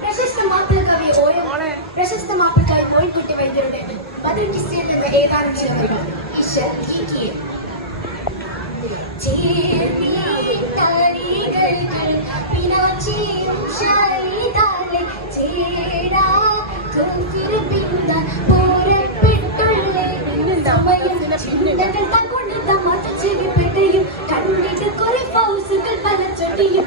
പ്രശസ്ത മാപ്പിള കവി ഓ എം പ്രശസ്ത മാപ്പിളക്കാരി മോയിൻകുട്ടി വൈദ്യരുടെ ബദർ കിസ്സയിൽ നിന്ന് ഏതാനും ചില വരികൾ ഈശ്വർ സമയം ചിന്തകൾ തകൊണ്ട് തമാശിരിപ്പിട്ടയും കണ്ടിട്ട് കുറെ പൗസുകൾ പല ചൊടിയും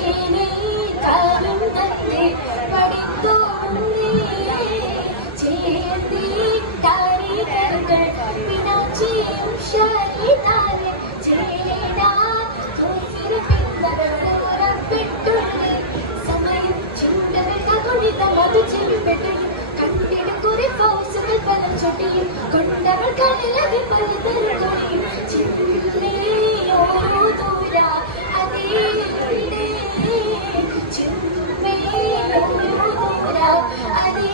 ചൊട്ടിയും കൊണ്ടവൾ ദൂര അതേ ദൂര അതേ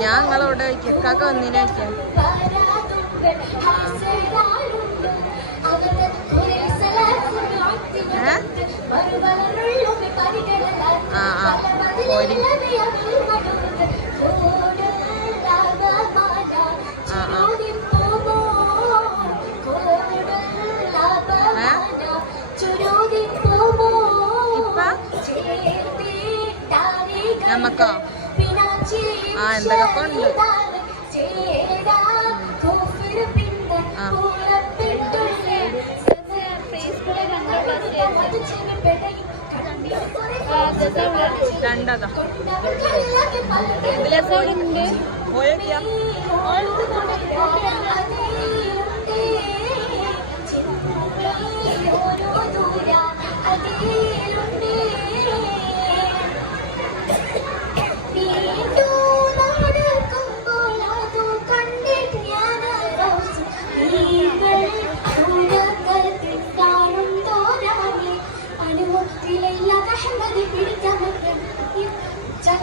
ഞാൻ നിങ്ങളോട് കെക്കാക്ക വന്നിനൊക്കെ ആ, ആ. പോരി. ആ, ആ. ഞമ്മക്കോ? ആ, എന്തൊക്കെ ഉണ്ട്. രണ്ടതാ. ഇതിലെപ്പോഴുണ്ട് പോയോക്കിയാ.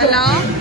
Hello?